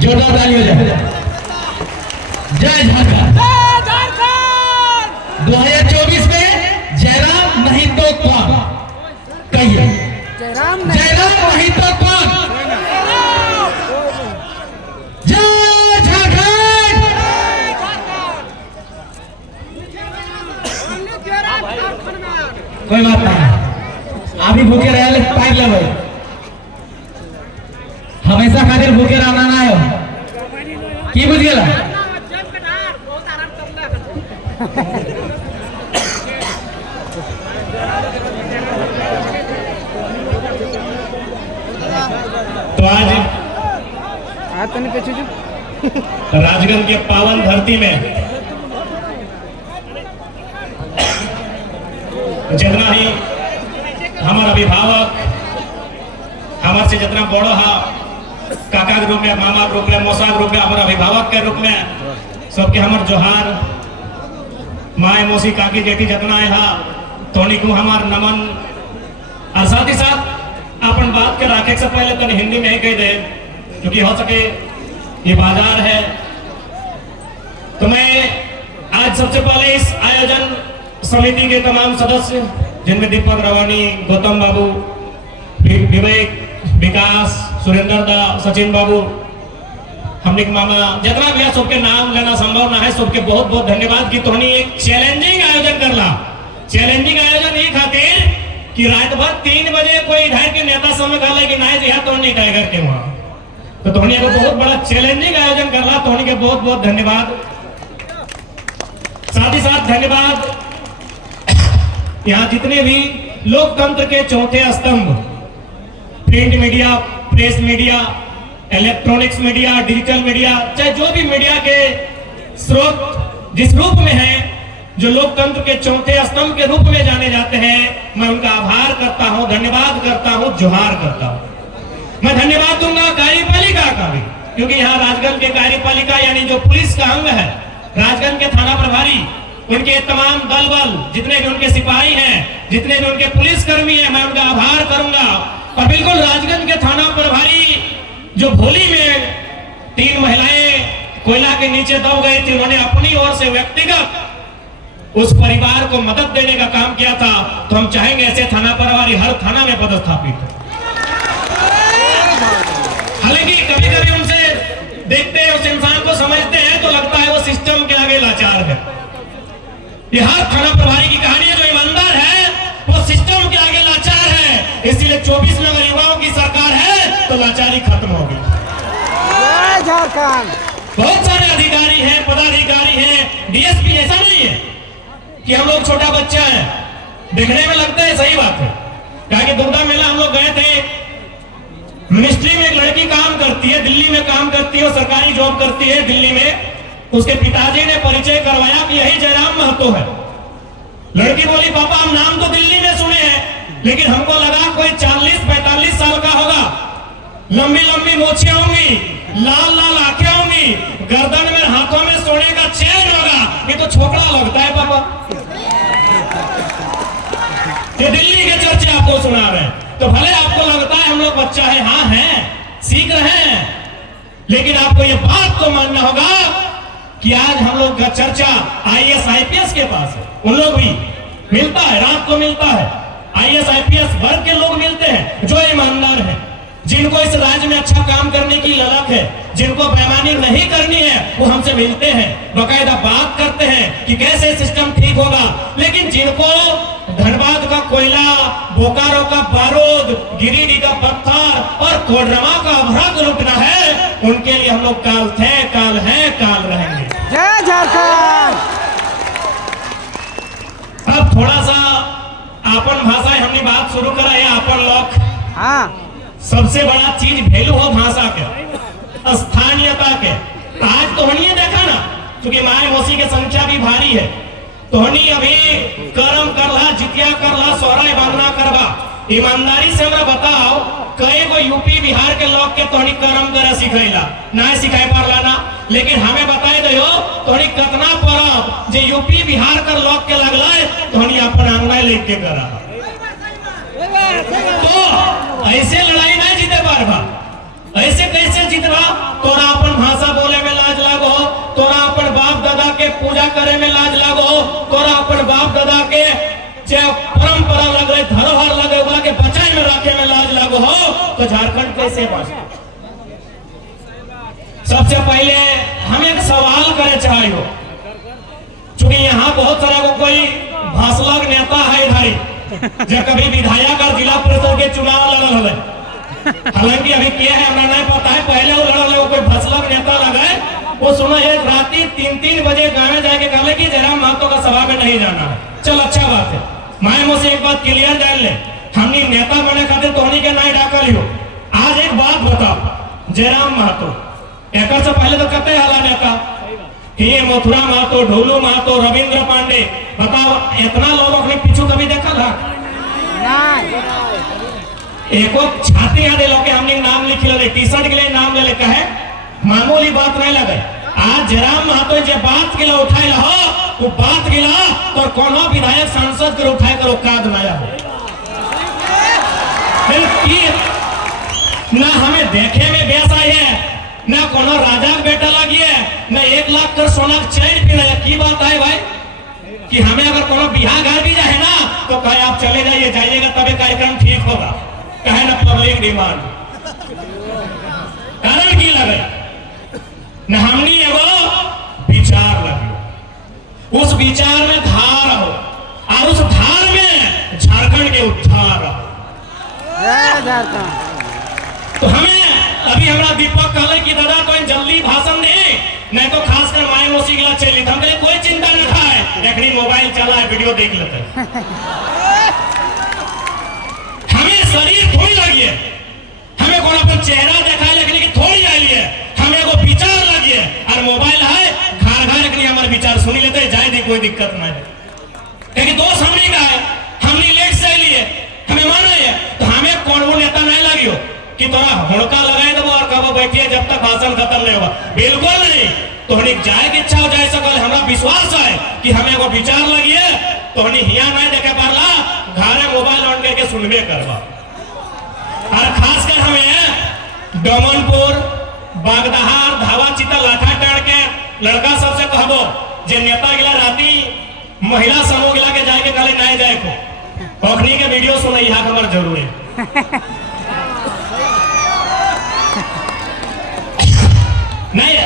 जोरदार ताली हो जाए। जय झारखंड। 2024 में जयराम नहीं तो कौन, कहिए जयराम नहीं तो कौन। जय झारखंड। कोई बात नहीं, अभी भूखे रहे पाइप ले, हमेशा खातिर भूखे रहना ना हो की बुझ गया। तो आज राजगंज के पावन धरती में जितना ही हमारा अभिभावक हमारे से जितना बड़ो हा काका के रूप में, मामा के रूप में, मौसा के रूप में, हमारा अभिभावक के रूप में सबके हमार जोहार, माए मौसी काकी जेठी जितना है तोनी को हमार नमन। और साथ ही साथ अपन बात के राखे से पहले तो हिंदी में ही कह दे क्योंकि हो सके ये बाजार है। तो मैं आज सबसे पहले इस आयोजन समिति के तमाम सदस्य जिनमें दीपक रवानी, गौतम बाबू, विवेक, विकास, सुरेंद्र दा, सचिन बाबू, हमने मामा जितना भी है सबके नाम लेना संभव ना है, सबके बहुत बहुत धन्यवाद। कि तोहनी एक चैलेंजिंग आयोजन करला। चैलेंजिंग आयोजन ये खातिर कि रात भर 3 बजे कोई इधर के नेता समय कहला कि नहीं यहाँ तो नहीं कहे करके वहां, तो तोहनी को बहुत बड़ा चैलेंजिंग आयोजन करला, तोहनी के बहुत बहुत धन्यवाद। साथ ही साथ धन्यवाद यहाँ जितने भी लोकतंत्र के चौथे स्तंभ, print media, press media, electronics media, digital media, चाहे जो भी मीडिया के स्रोत जिस रूप में है, जो लोकतंत्र के चौथे स्तंभ के रूप में जाने जाते हैं, मैं उनका आभार करता हूं, धन्यवाद करता हूं, जोहार करता हूं। मैं धन्यवाद दूंगा कार्यपालिका का भी, क्योंकि यहाँ राजगंज के कार्यपालिका यानी जो पुलिस का अंग है, राजगंज के थाना प्रभारी, उनके तमाम दल बल, जितने भी उनके सिपाही हैं, जितने भी उनके पुलिस कर्मी हैं, मैं उनका आभार करूंगा। और बिल्कुल राजगंज के थाना प्रभारी जो भोली में 3 महिलाएं कोयला के नीचे दब गई थी, उन्होंने अपनी ओर से व्यक्तिगत उस परिवार को मदद देने का काम किया था। तो हम चाहेंगे ऐसे थाना प्रभारी हर थाना में पदस्थापित हो। हालांकि कभी कभी उनसे देखते हैं, उस इंसान को समझते हैं तो लगता है वो सिस्टम के आगे लाचार है। ये हर थाना प्रभारी की कहानी है, जो ईमानदार है वो सिस्टम के आगे लाचार है। इसलिए 24 में अगर युवाओं की सरकार है तो लाचारी खत्म होगी। बहुत सारे अधिकारी हैं, पदाधिकारी हैं, डीएसपी ऐसा नहीं है कि हम लोग छोटा बच्चा है, देखने में लगता है, सही बात है। क्या कि दुर्गा मेला हम लोग गए थे, मिनिस्ट्री में एक लड़की काम करती है, दिल्ली में काम करती है, सरकारी जॉब करती है दिल्ली में। उसके पिताजी ने परिचय करवाया कि यही जयराम महतो है। लड़की बोली पापा हम नाम तो दिल्ली में सुने हैं, लेकिन हमको लगा कोई 40-45 साल का होगा, लंबी लंबी मोछियां होंगी, लाल लाल आंखें होंगी, गर्दन में हाथों में सोने का चेन होगा। ये तो छोकरा लगता है पापा। ये दिल्ली के चर्चे आपको सुना रहे हैं, तो भले आपको लगता है हम लोग बच्चा है, हाँ है, सीख रहे हैं, लेकिन आपको ये बात तो मानना होगा कि आज हम लोग का चर्चा आईएएस आईपीएस के पास है। उन लोग भी मिलता है, रात को मिलता है, आईएएस आईपीएस वर्ग के लोग मिलते हैं जो ईमानदार हैं, जिनको इस राज्य में अच्छा काम करने की ललक है, जिनको बेईमानी नहीं करनी है, वो हमसे मिलते हैं, बाकायदा बात करते हैं कि कैसे सिस्टम ठीक होगा। लेकिन जिनको धनबाद का कोयला, बोकारो का बारूद, गिरिडीह का पत्थर और कोडरमा का अभ्रक लुटना है, उनके लिए हम लोग काल थे, काल हैं, काल रहेंगे। जय झारखंड। अब थोड़ा सा अपन भाषा हमने बात शुरू करा है, अपन लोग हाँ सबसे बड़ा चीज वैल्यू हो भाषा के, स्थानीयता के। आज तोहनी देखा ना, क्योंकि माए मौसी की संख्या भी भारी है, तोहनी अभी कर्म करला, जितिया करला, सोहरा बांधना करवा। ईमानदारी से हमरा बताओ, कई गो यूपी बिहार के लोग के तोहनी कर्म करे सिखैला ना, सिखाई पारला ना, लेकिन हमें बताई दो तोहनी कितना परब जे यूपी बिहार के लोग के लगला, तोहनी अपन आंगना लेके करा। तो ऐसे लड़ाई नहीं जीते पारबा, ऐसे कैसे जीतबा? तोरा अपन करे में लाज लागो तोरा अपन बाप दादा के जे परंपरा लग रहे धरोहर लगे हुआ के बचाए में रखे में लाज लागो हो तो झारखंड कैसे बचे। सबसे पहले हम एक सवाल करे चाहे हो, चूंकि यहाँ बहुत सारा को कोई भाषलग नेता है इधर जो कभी विधायक और जिला परिषद के चुनाव लड़ल हवे, हालांकि अभी क्या है हमरा नहीं पता है, पहले वो लड़ल है कोई भाषलग नेता लगा है, वो सुना है राती 3-3 बजे गाँव में जाके कहले कि जयराम महतो का सभा में नहीं जाना है। चल अच्छा बात है, माए मुझसे एक बात क्लियर जान ले, हमने नेता बने खातिर तोहनी के नहीं डाका लियो। आज एक बात बताओ, जयराम महतो एक से पहले तो कहते हला नेता कि ये मथुरा महतो, ढोलू महतो, रविंद्र पांडे, बताओ इतना लोग अपने पीछू कभी देखा था? एको छाती याद लोग के हमने नाम लिख ले, टी शर्ट के लिए नाम ले लेका है, मामूली बात नहीं लगे। आज जयराम महतो जे बात के लिए उठाए हो वो बात के लिए तो कोनो विधायक सांसद के उठाए कर औकात नया हो ना, हमें देखे में बेस आई है ना कोनो राजा का बेटा लगी है ना 1 लाख कर सोना चैन भी नहीं। की बात है भाई कि हमें अगर कोनो बिहार घर भी जाए ना तो कहे आप चले जाइए, जाइएगा तभी कार्यक्रम ठीक होगा, कहे ना पब्लिक डिमांड। कारण की लगे न हमनी एगो विचार लगे, उस विचार में धार हो और उस धार में झारखंड के उद्धार हो। तो हमें अभी हमारा दीपक कहले कि दादा कोई जल्दी भाषण दे नहीं तो खासकर माए मौसी के लिए चली, हम कहले कोई चिंता न खाए, देखनी मोबाइल चला है वीडियो देख लेते हैं। हमें शरीर थोड़ी लगी है, हमें कौन अपन चेहरा देखा लेकिन की थोड़ी आई है, हमें को विचार लगी है और मोबाइल है घर घर के लिए हमारे विचार सुन लेते जाए दी, कोई दिक्कत नहीं है। क्योंकि दोस्त हमने का है, हमने लेट से लिए हमें माना है, तो हमें कौन वो नेता नहीं लगी हो कि तोरा हुड़का लगाए दो और कब बैठिए जब तक भाषण खत्म नहीं होगा, बिल्कुल नहीं। तो जाए की इच्छा हो जाए सकल, हमारा विश्वास है कि हमें को विचार लगी है तो हिया नहीं देखे पारला, घरे मोबाइल ऑन करके सुनबे करवा। और खासकर हमें डोमनपुर, बागदहार, धावा, चिता, लाठा टाड़ के लड़का सबसे कहबो जे नेता गिला राती महिला समूह गिला के जाए के कहले नहीं जाए को अखनी के वीडियो सुने यहाँ खबर जरूर है। नहीं,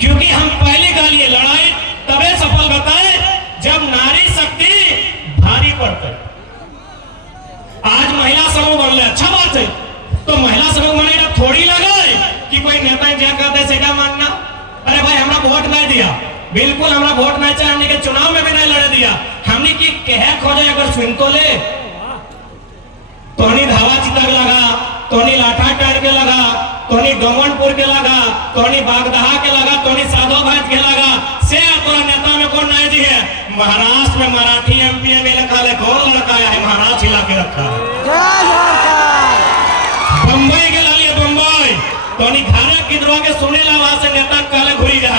क्योंकि हम पहले कहा लिए लड़ाई तबे सफल बताए जब नारी शक्ति भारी पड़ते। आज महिला समूह बोल रहे अच्छा बात है, तो महिला समूह मानेगा थोड़ी लगे कि कोई नेता क्या कहते सेटा मानना, अरे भाई हमरा वोट नहीं दिया, बिल्कुल हमरा वोट नहीं चाहिए, हमने के चुनाव में भी नहीं लड़े दिया, हमने की कह खोजे अगर सुन तो ले, तोहनी धावा चिता लगा, तोहनी लाठा टाड़ के लगा, तोहनी डोमनपुर के लगा, तोहनी बागदहा के लगा, तोहनी साधो भाई के लगा, से तोरा नेता में कौन नहीं जी है? महाराष्ट्र में मराठी एमपी में लिखा है, कौन लड़का है महाराष्ट्र हिला के रखा है। बम्बई के लिए बम्बई तोहनी घरे किधरों के सुने ला वहां से नेता काले घुरी जा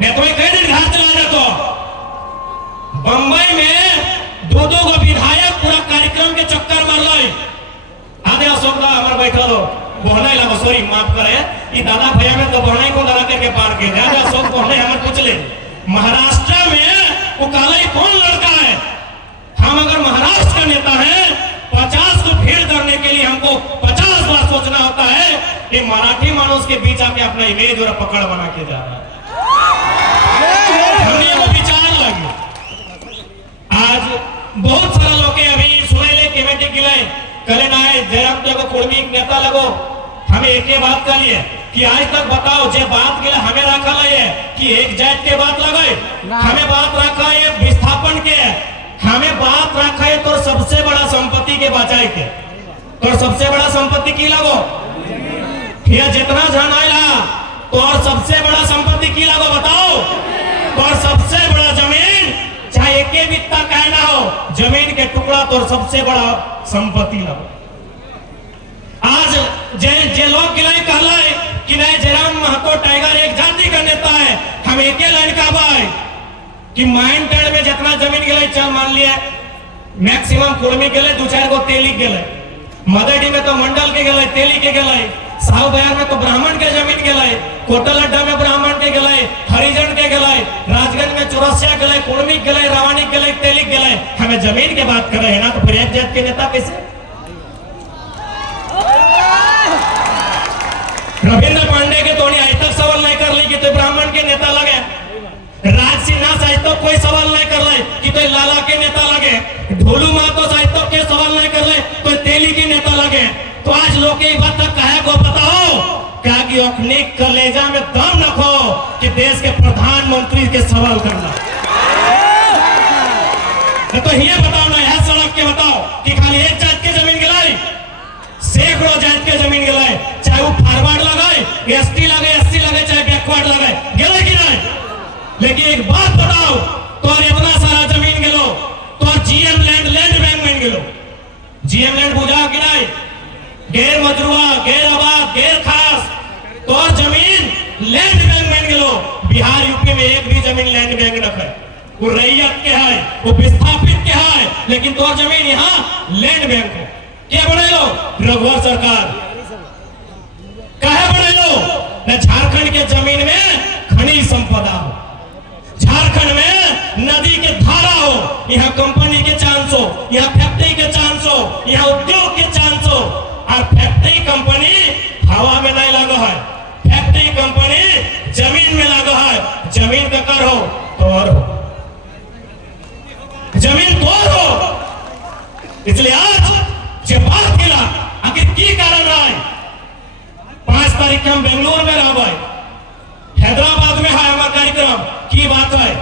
नेता कई दिन घर चला जा, तो बम्बई में 2-2 गो विधायक पूरा कार्यक्रम के चक्कर मार लाई। आधे अशोक दा हमारे बैठल हो बोहना लगा, सॉरी माफ करे, ये दादा भैया में तो बोहना को दरा के पार के आधे अशोक बोहने हमें पूछ ले महाराष्ट्र में वो काला कौन लड़का है। हम अगर महाराष्ट्र का नेता है 50 को भीड़ करने के लिए हमको 50 बार सोचना होता है कि मराठी मानुष के बीच आके अपना इमेज और पकड़ बना के जा रहा है। विचार लगे आज बहुत सारा लोग अभी सुने ले कमेटी के लिए करे ना है जयराम को कुर्मी नेता लगो, हमें एक ही बात कर लिए कि आज तक बताओ जे बात के लिए हमें रखा है कि एक जात के बात लगाए, हमें बात रखा है विस्थापन के, हमें बात रखा है तो सबसे बड़ा संपत्ति के बचाए के, तो सबसे बड़ा संपत्ति की लगो फिर जितना जन आएगा तो और सबसे बड़ा संपत्ति की लगो बताओ, तो सबसे बड़ा जमीन चाहे एक बित्ता कहना हो जमीन के टुकड़ा तो सबसे बड़ा संपत्ति लगो। आज जे लोग गिलाई कहला है कि नहीं जयराम महतो टाइगर एक जाति का नेता है, हम एक लाइन का भाई कि माइन टेड में जितना जमीन गिलाई चल मान लिया मैक्सिमम कुर्मी के लिए 2-4 गो तेली के लिए, मदडी में तो मंडल के गए, तेली के गए, साहु बयार में तो ब्राह्मण के जमीन गए, कोटल अड्डा में ब्राह्मण के गए, हरिजन के गए, राजगंज में 84 बात कर रहे हैं ना, तो फिर एक जात के नेता कैसे? रविंद्र पांडे के तो आज तक सवाल नहीं कर ली कि तो ब्राह्मण के नेता लगे, राज सिन्हा आज तक कोई सवाल नहीं कर ले कि तो लाला के नेता लगे, ढोलू महतो आज तक के सवाल नहीं कर ले तो तेली के नेता लगे। तो आज लोग के बात तक कहे को बताओ क्या कि अपने कलेजा में दम रखो कि देश के प्रधानमंत्री के सवाल करना। तो ये बताओ ना, यह सड़क के बताओ कि खाली एक जात के जमीन गिलाई, सैकड़ों जात के जमीन गिलाई, चाहे वो फॉरवर्ड लगाए, एसटी लगे, एससी लगे, चाहे बैकवर्ड लगाए, गिला कि नहीं? लेकिन एक बात बताओ, तो इतना सारा जमीन गिलो तो जीएम लैंड बैंक में गिलो, जीएम लैंड बुझा कि नहीं? गैर मजरूआ, गैर आबाद, गैर खास तो जमीन लैंड बैंक में गिलो। बिहार यूपी में एक भी जमीन लैंड बैंक न है, वो रैयत के है, वो विस्थापित के है, लेकिन तो जमीन यहाँ लैंड बैंक हो। क्या बने लो? रघुवर सरकार कहे बने लो? झारखंड के जमीन में खनिज संपदा हो, झारखंड में नदी के धारा हो, यहाँ कंपनी के चांस हो, यहाँ फैक्ट्री के चांस हो, यहाँ उद्योग के चांस हो। और फैक्ट्री कंपनी हवा में नहीं लगा है, फैक्ट्री कंपनी जमीन में लगा है। जमीन का कर हो तो और हो, जमीन तो और हो। इसलिए आज जब बात किया आखिर की कारण रहा है, 5 तारीख के हम बेंगलोर में रह गए, हैदराबाद में है हमारा कार्यक्रम की बात है।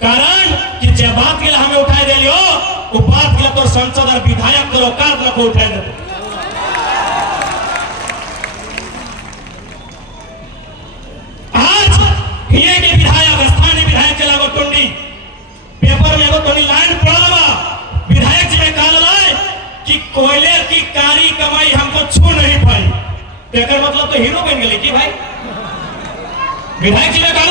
कारण कि जब बात के लिए हमें उठाए दे लियो, वो बात के तो संसद और विधायक करो कार को उठाए दे। आज ये के विधायक, स्थानीय विधायक चला गो टुंडी, पेपर में वो टुंडी लाइन पड़ा, विधायक जी ने कहा लाए कि कोयले की कारी कमाई हमको छू नहीं पाई। तेकर मतलब तो हीरो बन गए कि भाई विधायक जी ने कहा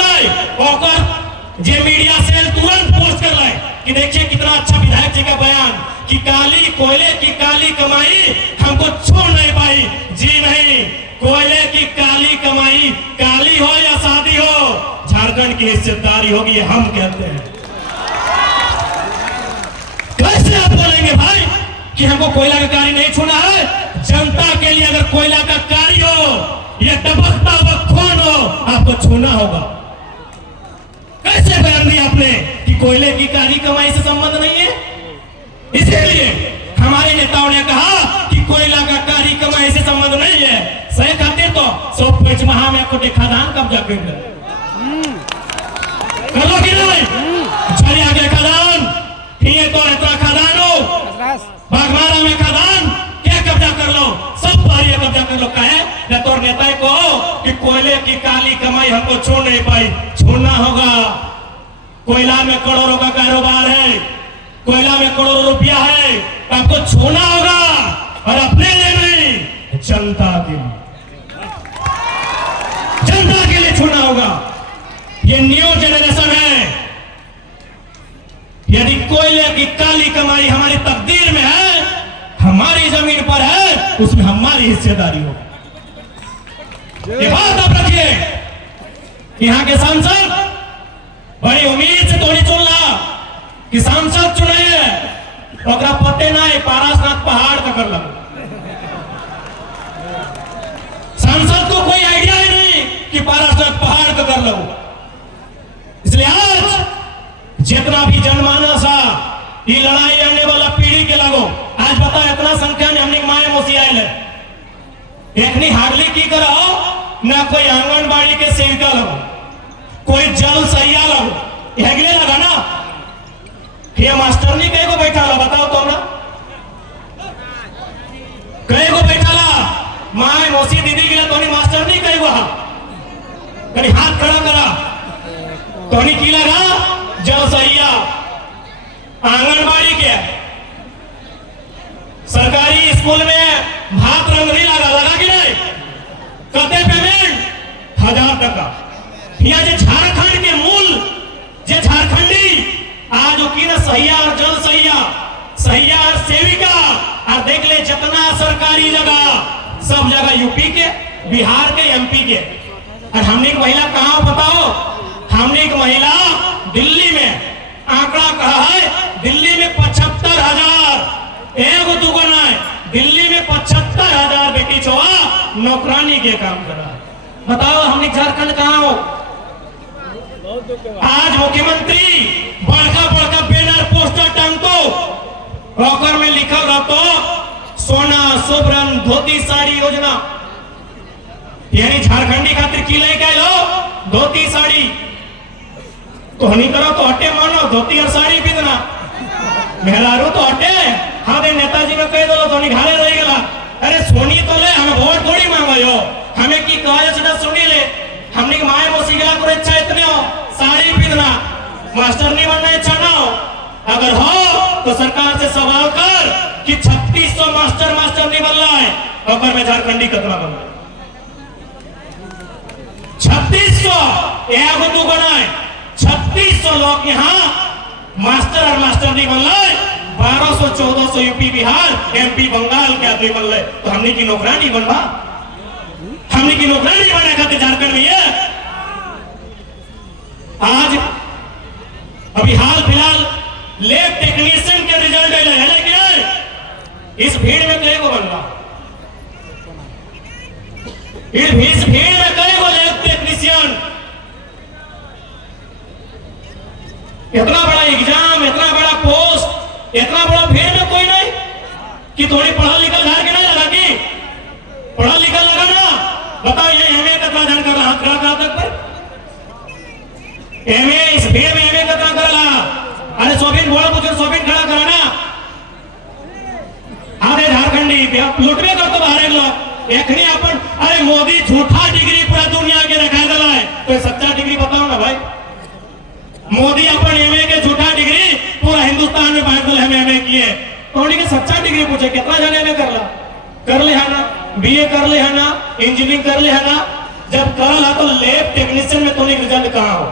और जे मीडिया सेल तुरंत पोस्ट कर लाए कि देखिए कितना अच्छा विधायक जी का बयान कि काली कोयले की काली कमाई हमको छू नहीं पाई। जी नहीं, कोयले की काली कमाई काली हो या शादी हो, झारखंड की हिस्सेदारी होगी, ये हम कहते हैं। कैसे आप बोलेंगे भाई कि हमको कोयला का कार्य नहीं छूना है? जनता के लिए अगर कोयला का कार्य हो, ये दबकता हुआ खून हो, आपको छूना होगा। कैसे बयान दिया आपने कि कोयले की कारी कमाई से संबंध नहीं है? इसीलिए हमारे नेताओं ने कहा कि कोयला का कारी कमाई से संबंध नहीं है। सही खातिर तो 100 पंचमहा में आपको खदान कब्जा कर लो कि नहीं? झरिया के खदान, ये तो इतना खदान हो, बागमारा में खदान क्या कब्जा कर लो, सब बारियां कब्जा कर लो। कहे न तो नेता को कि कोयले की काली कमाई हमको छोड़ नहीं पाई, छोड़ना होगा। कोयला में करोड़ों का कारोबार है, कोयला में करोड़ों रुपया है, आपको छोड़ना होगा और अपने लिए नहीं, जनता के लिए, जनता के लिए छोड़ना होगा। ये न्यू जनरेशन है। यदि कोयले की काली कमाई हमारी तकदीर में है, हमारी जमीन पर है, उसमें हमारी हिस्सेदारी हो। ये बात आप रखिए। यहाँ के सांसद बड़ी उम्मीद से थोड़ी चुन ला कि सांसद चुने, ओकरा पते ना है पारासनाथ पहाड़ का कर लगा। सांसद को कोई आइडिया ही नहीं कि पारासनाथ पहाड़ का कर लो। इसलिए आज जितना भी जनमानस है, ये लड़ाई आने वाला पीढ़ी के लगो। आज बता इतना संख्या में हमने माए मोसी आयल है, एकनी हार्डली की करो ना, कोई आंगनबाड़ी के सेविका लगो, कोई जल सैया लगो, हेगले लगा ना। ये मास्टर नहीं कहीं को बैठा ला, बताओ तो हमरा कहीं को बैठा ला, माए मोसी दीदी के लिए तो मास्टर नहीं कहीं वहां कहीं हाथ खड़ा करा तो नहीं की लगा, जल सैया आंगनबाड़ी के सरकारी स्कूल में भात रंगनी लगा कि नहीं? कते पेमेंट 1000 टका। यहाँ जो झारखंड के मूल जो झारखंडी आज की ना सैया और जल सैया, सैया और सेविका, और देख ले जितना सरकारी जगह, सब जगह यूपी के, बिहार के, एमपी के। और हमने एक महिला कहाँ बताओ? हमने एक महिला दिल्ली में, आंकड़ा कहा है दिल्ली में 75 75,000 एगो दुगो नहीं, दिल्ली में 75,000 बेटी छोआ नौकरानी के काम करा। बताओ हमने झारखंड कहाँ हो? आज मुख्यमंत्री बड़का बड़का बैनर पोस्टर टांगतो, रॉकर में लिखल रहतो सोना सोबरन धोती साड़ी योजना, यानी झारखंडी खातिर की लेके आए लो धोती साड़ी। तो हनी करो तो हटे मानो धोती और साड़ी पीतना, मेहरारू तो हटे। हाँ दे नेताजी में कह दो तो घाले रह गला। अरे सुनी तो ले, हमें वोट थोड़ी मांगो, हमें की कहे से सुनी ले। हमने माए मोसी गला को इच्छा इतने हो साड़ी पीतना, मास्टर नहीं बनना इच्छा ना हो, अगर हो तो सरकार से सवाल कर कि 3600 मास्टर नहीं बन रहा है, और में झारखंडी कितना बन रहा है? 3600 एगो दू बनाए, 3600 लोग यहाँ मास्टर और मास्टर नहीं बन रहा है। 1200-1400 यूपी बिहार एमपी बंगाल के आदमी बन रहे, तो हमने की नौकरानी बनवा, हमने की नौकरानी बना खाते झारखंड में। ये आज अभी हाल फिलहाल लैब टेक्नीशियन के रिजल्ट है लेकिन इस भीड़ में कई को बनवा, इस भीड़ में कई को लैब टेक्नीशियन। इतना बड़ा एग्जाम, इतना बड़ा पोस्ट, इतना बड़ा भीड़ में कोई नहीं कि थोड़ी पढ़ा लिखा झाड़ के नहीं लगा की पढ़ा लिखा लगा ना। बताओ ये एमए कितना जान कर रहा, हाथ खड़ा करा तक पर एमए, इस भीड़ में एमए कितना कर रहा? अरे सोबिन बोला मुझे सोबिन खड़ा कराना। अरे झारखंडी लुटवे कर तो बाहर लोग एखनी अपन। अरे मोदी झूठा डिग्री पूरा दुनिया के रखा दिला है, तो सच्चा डिग्री बताओ ना भाई। मोदी अपन एमए के झूठा डिग्री पूरा हिंदुस्तान में बांट दिला, हम एमए किए तो उन्हीं के सच्चा डिग्री पूछे कितना जाने एमए कर ले है ना, बीए कर ले है ना, इंजीनियरिंग कर ले है ना। जब कर ला तो लैब टेक्नीशियन में तो रिजल्ट कहाँ हो?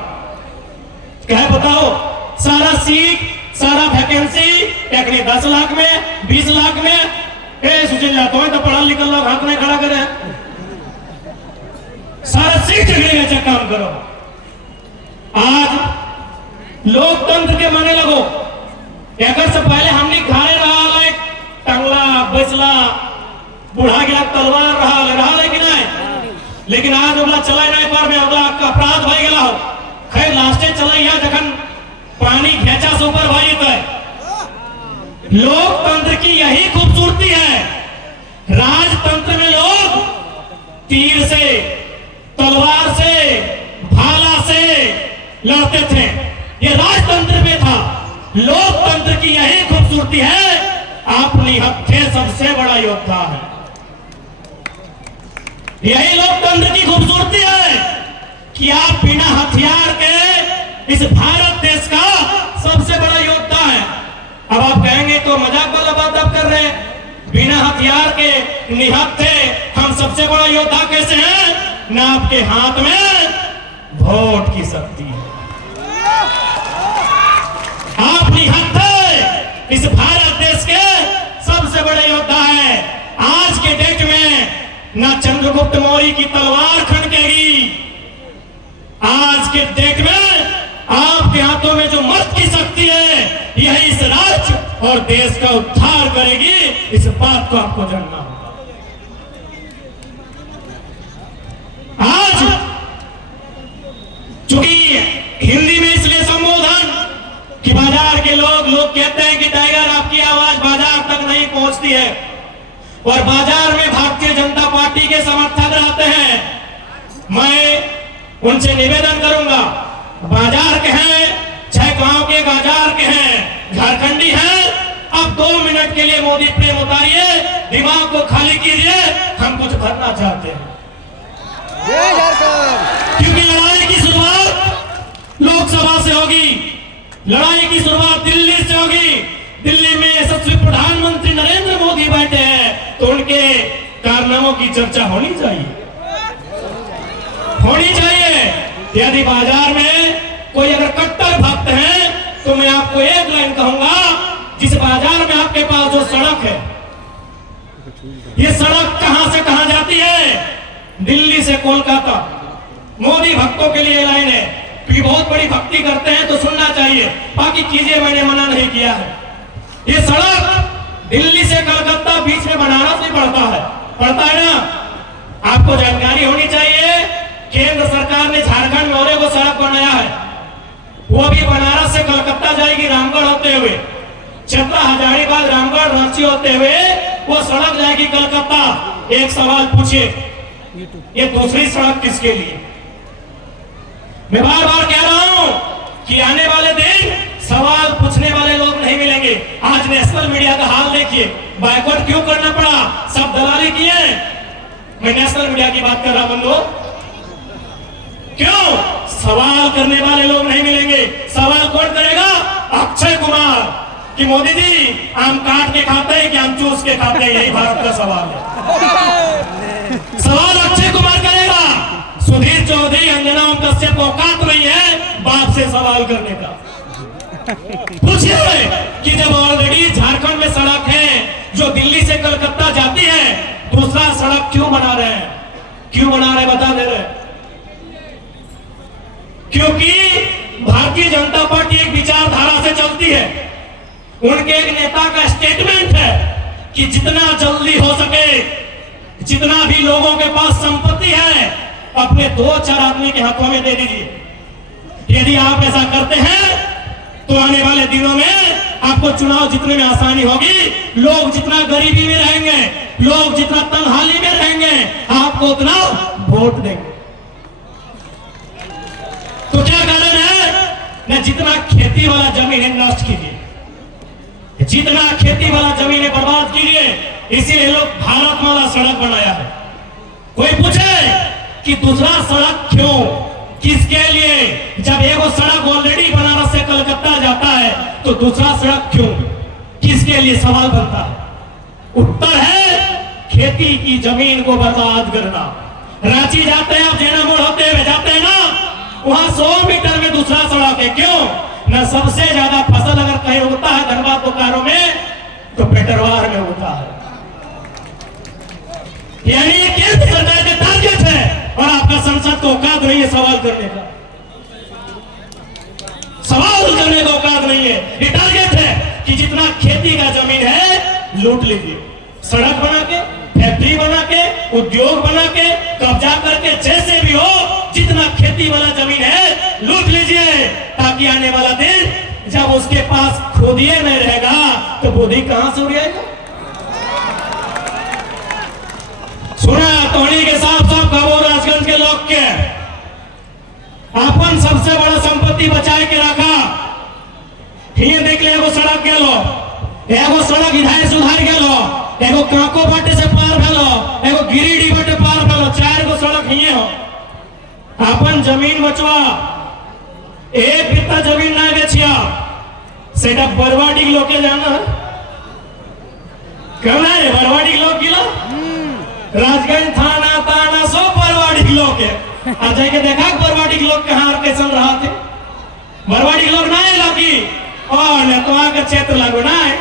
क्या है बताओ? सारा सीट, सारा वैकेंसी टेक्नी 10 लाख में, 20 लाख में। सुशील जाता है तो पढ़ा लिखा लोग हाथ नहीं खड़ा करे, सारा सीट टेक्नी काम करो। आज लोकतंत्र के माने लगो, अगर से पहले हमने खाए रहा है टंगला बसला बुढ़ा गिरा तलवार रहा लेकिन नहीं, लेकिन आज अगला चला नहीं पर में अगला अपराध भाई गला हो। खैर लास्टे चला जखन पानी खेचा से ऊपर भाई तो लोकतंत्र की यही खूबसूरती है। राजतंत्र में लोग तीर से, तलवार से, भाला से लड़ते थे, ये राजतंत्र में था। लोकतंत्र की यही खूबसूरती है, अपनी हत्या सबसे बड़ा योद्धा है। यही लोकतंत्र की खूबसूरती है कि आप बिना हथियार के इस भारत देश का सबसे बड़ा योद्धा है। अब आप कहेंगे तो मजाक वाला बात आप कर रहे हैं, बिना हथियार के निहत्थे हम सबसे बड़ा योद्धा कैसे हैं? ना आपके हाथ में वोट की शक्ति है, आप निहत्थे इस भारत देश के सबसे बड़े योद्धा है। आज के डेट में ना चंद्रगुप्त मौर्य की तलवार खड़केगी, आज के डेट में आपके हाथों में जो मर्द की शक्ति है यही इस राज्य और देश का उद्धार करेगी। इस बात को आपको जानना होगा। आज चूंकि हिंदी में इसलिए संबोधन कि बाजार के लोग कहते हैं कि टाइगर आपकी आवाज बाजार तक नहीं पहुंचती है, और बाजार में भारतीय जनता पार्टी के समर्थक रहते हैं। मैं उनसे निवेदन करूंगा, बाजार के हैं चाहे गांव के बाजार के हैं, झारखंडी हैं, अब 2 मिनट के लिए मोदी प्रेम उतारिए, दिमाग को खाली कीजिए, हम कुछ भरना चाहते हैं। जय झारखंड। क्योंकि लड़ाई की शुरुआत लोकसभा से होगी, लड़ाई की शुरुआत दिल्ली से होगी। दिल्ली में यशस्वी प्रधानमंत्री नरेंद्र मोदी बैठे हैं, तो उनके कारनामों की चर्चा होनी चाहिए। यदि बाजार में कोई अगर कट्टर भक्त है तो मैं आपको एक लाइन कहूंगा, जिस बाजार में आपके पास जो सड़क है, ये सड़क कहां से कहां जाती है? दिल्ली से कोलकाता। मोदी भक्तों के लिए लाइन है, क्योंकि बहुत बड़ी भक्ति करते हैं तो सुनना चाहिए, बाकी चीजें मैंने मना नहीं किया है। ये सड़क दिल्ली से कलकत्ता बीच में बनारस भी पड़ता है ना। आपको जानकारी होनी चाहिए, केंद्र सरकार ने झारखंड में और एक सड़क बनाया है, वो भी बनारस से कलकत्ता जाएगी रामगढ़ होते हुए, चतरा हजारीबाग रामगढ़ रांची होते हुए वो सड़क जाएगी कलकत्ता। एक सवाल पूछिए, ये दूसरी सड़क किसके लिए? मैं बार बार कह रहा हूं कि आने वाले दिन सवाल पूछने वाले लोग नहीं मिलेंगे। आज नेशनल मीडिया का हाल देखिए, बायकॉट क्यों करना पड़ा? सब दलाली किए। मैं नेशनल मीडिया की बात कर रहा हूं बंधु, क्यों? सवाल करने वाले लोग नहीं मिलेंगे। सवाल कौन करेगा? अक्षय कुमार कि मोदी जी आम काट के खाते हैं कि आम चूस के खाते हैं, यही भारत का सवाल है। सवाल अक्षय कुमार करेगा। सुधीर चौधरी, अंजना ओम कश्यप को औकात नहीं है बाप से सवाल करने का। पूछिए कि जब ऑलरेडी झारखंड में सड़क है जो दिल्ली से कलकत्ता जाती है, दूसरा सड़क क्यों बना रहे हैं? क्यों बना रहे बता दे रहे? क्योंकि भारतीय जनता पार्टी एक विचारधारा से चलती है। उनके एक नेता का स्टेटमेंट है कि जितना जल्दी हो सके, जितना भी लोगों के पास संपत्ति है, अपने 2-4 आदमी के हाथों में दे दीजिए। यदि आप ऐसा करते हैं तो आने वाले दिनों में आपको चुनाव जीतने में आसानी होगी। लोग जितना गरीबी में रहेंगे, लोग जितना तन्हाली में रहेंगे, आपको उतना वोट देंगे। तो क्या कारण है? न जितना खेती वाला जमीन है नष्ट कीजिए, जितना खेती वाला जमीन है बर्बाद कीजिए। इसीलिए लोग भारतमाला सड़क बनाया है। कोई पूछे कि दूसरा सड़क क्यों, किसके लिए? जब एगो सड़क ऑलरेडी बनारस से कलकत्ता जाता है तो दूसरा सड़क क्यों, किसके लिए? सवाल बनता है। उत्तर है खेती की जमीन को बर्बाद करना। रांची जाते हैं, जेना मोड़ होते हुए जाते हैं ना, वहां 100 मीटर में दूसरा सड़क है। क्यों? न सबसे ज्यादा फसल अगर कहीं होता है धनबाद बोकारो में तो पेटरवार में होता है। यानी ये केंद्र सरकार का टारगेट है और आपका संसद को औकात नहीं है सवाल करने का। सवाल करने का औकात नहीं है। ये टारगेट है कि जितना खेती का जमीन है लूट लीजिए, सड़क बना के, फैक्ट्री बना के, उद्योग बना के, कब्जा करके, जैसे भी हो जितना खेती वाला जमीन है लूट लीजिए, ताकि आने वाला दिन जब उसके पास खुदिए नहीं रहेगा तो बुद्धि कहां से उड़ेगा? सुना टोनी के साथ साथ खबो राजगंज के लोग के अपन सबसे बड़ा संपत्ति बचाए के रखा। हिये देख ले, एगो सड़क गेलो, एगो सड़क इधार सुधार गेलो, एगो काको बाटे से पार भेलो, एगो गिरिडीह बाटे पार भेलो, 4 गो सड़क हिये हो। अपन जमीन बचवा, एक बित्ता जमीन ना बेचिया, सेटा बरवाडी लोग के जाना कहना है। बरवाडी लोग गिला राजगंज थाना ताना सो बरवाडी लोग के आ जाके देखा बरवाडी लोग कहां कैसन रहा थे। बरवाडी लोग ना है लगी और नेतवा के क्षेत्र लागो ना है,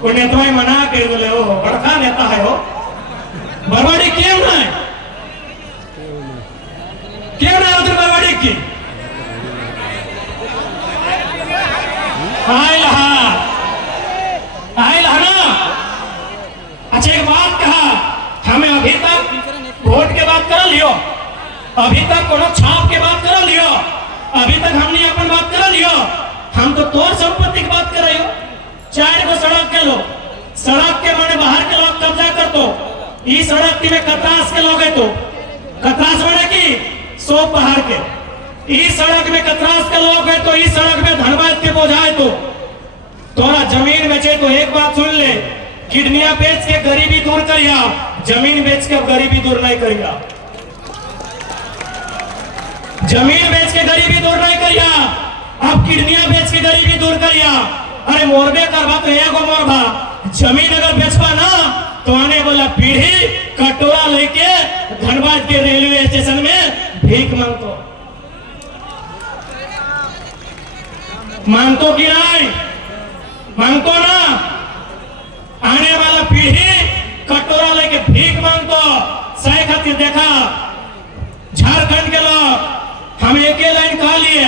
वो नेतवा मना के बोले ओ बड़का नेता है हो। बरवाडी क्यों ना है? क्यों ना उधर बरवाडी की आयल हा ना। अच्छा एक बात कहा, हमें अभी तक वोट के बात कर लियो, अभी तक कोनो छाप के बात कर लियो, अभी तक हमने अपन बात कर लियो। हम तो तोर संपत्ति की बात कर रहे हो। 4 गो सड़क के लो, सड़क के माने बाहर के लोग कब्जा कर दो। ई सड़क में कतरास के लोग है तो कतरास माने की 100 पहाड़ के, ई सड़क में कतरास के लोग है तो ई सड़क में धनबाद के बोझाए तो तोरा जमीन बेचे तो एक बात सुन ले, किडनिया बेच के गरीबी दूर करिया, जमीन बेच के गरीबी दूर नहीं करिया। जमीन बेच के गरीबी दूर नहीं करिया, अब किडनिया बेच के गरीबी दूर करिया। अरे मोरबे करवा तो एगो मोरबा, जमीन अगर बेचबा ना तो आने वाला पीढ़ी कटोरा लेके धनबाद के रेलवे स्टेशन में भीख मांगतो कि नहीं मांगतो ना। आने वाला पीढ़ी कटोरा लेके भीख मांगतो। सही खातिर देखा झारखंड के लोग हम एक लाइन कहा लिए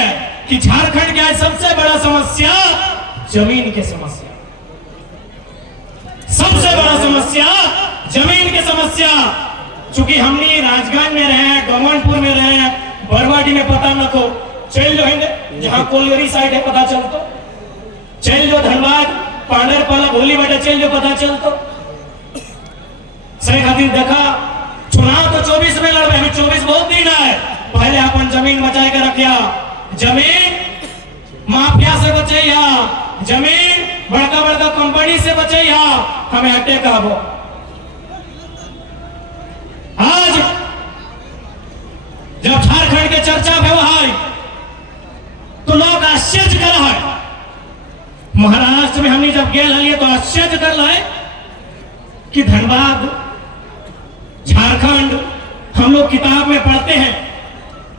कि झारखंड की आज सबसे बड़ा समस्या जमीन की समस्या। सबसे बड़ा समस्या जमीन की समस्या। चूंकि हमने राजगंज में रहे, डोमनपुर में रहे, बरवाडी में पता न को चल जो है जहाँ कोलगरी साइड है पता चल तो चल जो धनबाद पांडरपाला भोली बेटा चल जो पता चल तो सही खातिर देखा चुनाव तो 24 में लड़ रहे हैं, 24 बहुत दिन है। पहले अपन जमीन बचाए के रखिया, जमीन माफिया से बचैया, जमीन बड़का बड़का कंपनी से बचैया, हमें हटे कहबो। आज जब झारखंड के चर्चा है तो लोग आश्चर्य कर रहा है। महाराष्ट्र में हमने जब गेल हलिए तो आश्चर्य कर रहा है कि धनबाद झारखंड हम लोग किताब में पढ़ते हैं